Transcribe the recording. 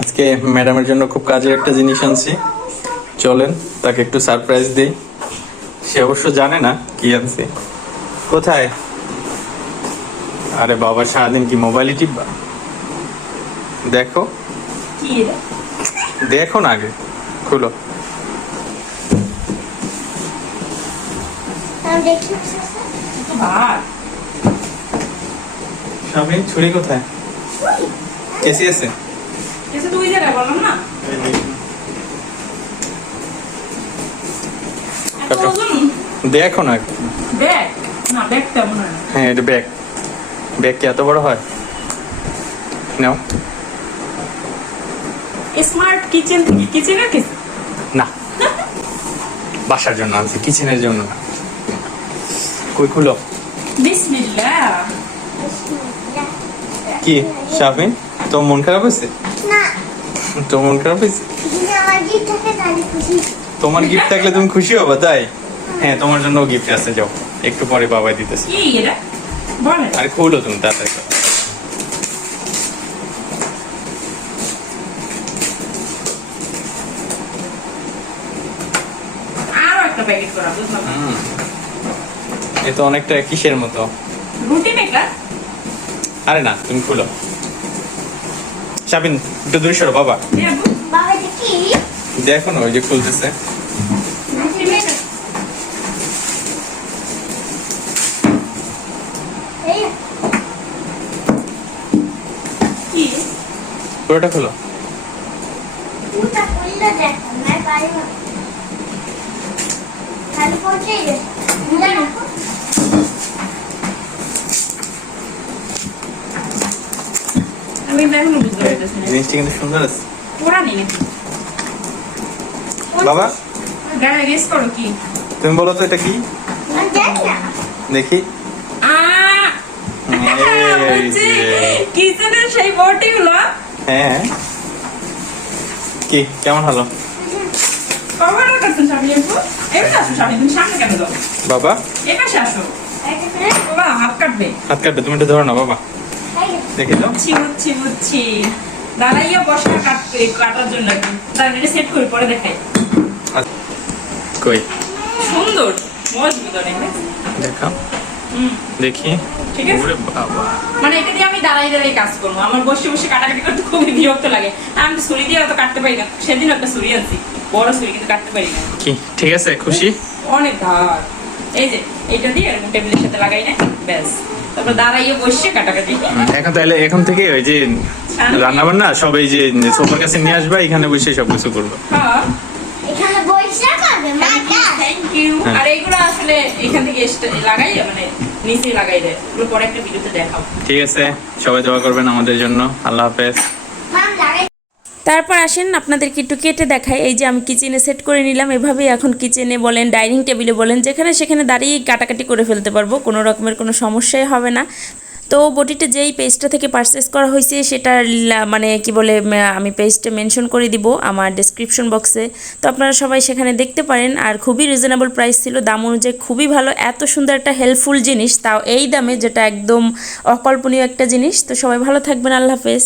আজকে ম্যাডামের জন্য খুব কাজের একটা জিনিস আনছি, চলেন তাকে একটু সারপ্রাইজ দিই। সে অবশ্য জানে না কি আনছি। কোথায়? আরে বাবা, সারাদিন কি মোবাইলই টিপবা? দেখো দেখো না, আগে খুলো। স্বামী, ছুরি কোথায়? কেসি আছে? দেখো না। হ্যাঁ, এটা ব্যাগ। ব্যাগ কি এত বড় হয়? নাও। স্মার্ট কিচেন থেকে কিচেনের কিছু না, বাসার জন্য আনছি, কিচেনের জন্য না। কই খুলো। বিসমিল্লাহ। কি শাফিন, তোর মন খারাপ হয়েছে? না, তোর মন খারাপ হয়েছে? আমার গিফট থাকে তাহলে খুশি। তোমার গিফট থাকলে তুমি খুশি হবে, তাই? হ্যাঁ, তোমার জন্য গিফট আছে, যাও একটু পরে বাবাই দিতেছে। কি এটা বলে? আরে খুলো তুমি তাড়াতাড়ি। আরো একটা প্যাকেট করা, বুঝলাম না। এ তো অনেকটা কিসের মতো। রুটি মেকার? আরে না, তুমি খুলো। শাবিন, একটু দূরে সরো বাবা। বাবা এটা কি? দেখো না, ওই যে খুলতেছে। রুটি মেকার এই কি? পুরোটা খুলো। পুরোটা খুললে দেখো, না পারি না। খালি পৌঁছেই গেছে। বুঝা রাখো। আমি এখনো বুঝতে পারতেছি না। জিনিসটা কিন্তু সুন্দর আছে। পুরা নেই নাকি? বাবা, গায়ে গেস করো কি? তুমি বলো তো এটা কি? আমি জানি না। দেখি। এই যে। কিচেনের সেই বটিগুলো হ্যাঁ, কি কেমন হলো কভার করছেন স্বামী একটু। এমনি আসো স্বামী, তুমি সামনে কেন যাও? বাবা? এই পাশে আসো। এটা ফেলে বাবা হাত কাটবে। হাত কাটবে, তুমি এটা ধরো না বাবা। খাই। দেখি তো। বুঝছি। দাঁড়াইয়া বসা কাটার জন্য তার এটা সেট করে পরে দেখাই। কই সুন্দর মজবুত অনেক। দেখা, দেখি। ঠিক আছে। ওরে বাবা, মানে এটা দিয়ে আমি দাঁড়াই কাজ করবো। আমার বসে বসে কাটাকাটি করতে খুবই বিরক্ত লাগে। আমি তো ছুরি দিয়ে অত কাটতে পারি না। সেদিন একটা ছুরি আনছি, বড় ছুরি, কিন্তু কাটতে পারি না। কি ঠিক আছে? খুশি? অনেক ধার। এই যে এটা দিয়ে এরকম টেবিলের সাথে লাগাই না, ব্যাস। তারপর দাঁড়াইয়ে বসে কাটাকাটি। এখন তাহলে এখন থেকে ওই যে রান্না বান্না সব এই যে সোফার কাছে নিয়ে আসবা, এখানে বসে সব কিছু করবো। হ্যাঁ, এখানে বইসা করবে মা। Thank you. হ্যাঁ। আর এইগুলো আসলে এখান থেকে লাগাই, মানে নিচে লাগাই দেয়। ওগুলো পরে একটা ভিডিওতে দেখাও। ঠিক আছে, সবাই দোয়া করবেন আমাদের জন্য। আল্লাহ হাফেজ। মাম লাগাই। তারপর আসেন আপনাদেরকে একটু কেটে দেখাই। এই যে আমি কিচেনে সেট করে নিলাম। এভাবেই এখন কিচেনে বলেন, ডাইনিং টেবিলে বলেন, যেখানে সেখানে দাঁড়িয়ে কাটাকাটি করে ফেলতে পারবো, কোনো রকমের কোনো সমস্যাই হবে না। তো বটিটা যেই পেজটা থেকে পারচেস করা হয়েছে সেটার মানে কি বলে, আমি পেজটা মেনশন করে দিব আমার ডেসক্রিপশন বক্সে। তো আপনারা সবাই সেখানে দেখতে পারেন। আর খুবই রিজনেবল প্রাইস ছিল, দাম অনুযায়ী খুবই ভালো। এত সুন্দর একটা হেল্পফুল জিনিস, তাও এই দামে, যেটা একদম অকল্পনীয় একটা জিনিস। তো সবাই ভালো থাকবেন, আল্লাহ হাফেজ।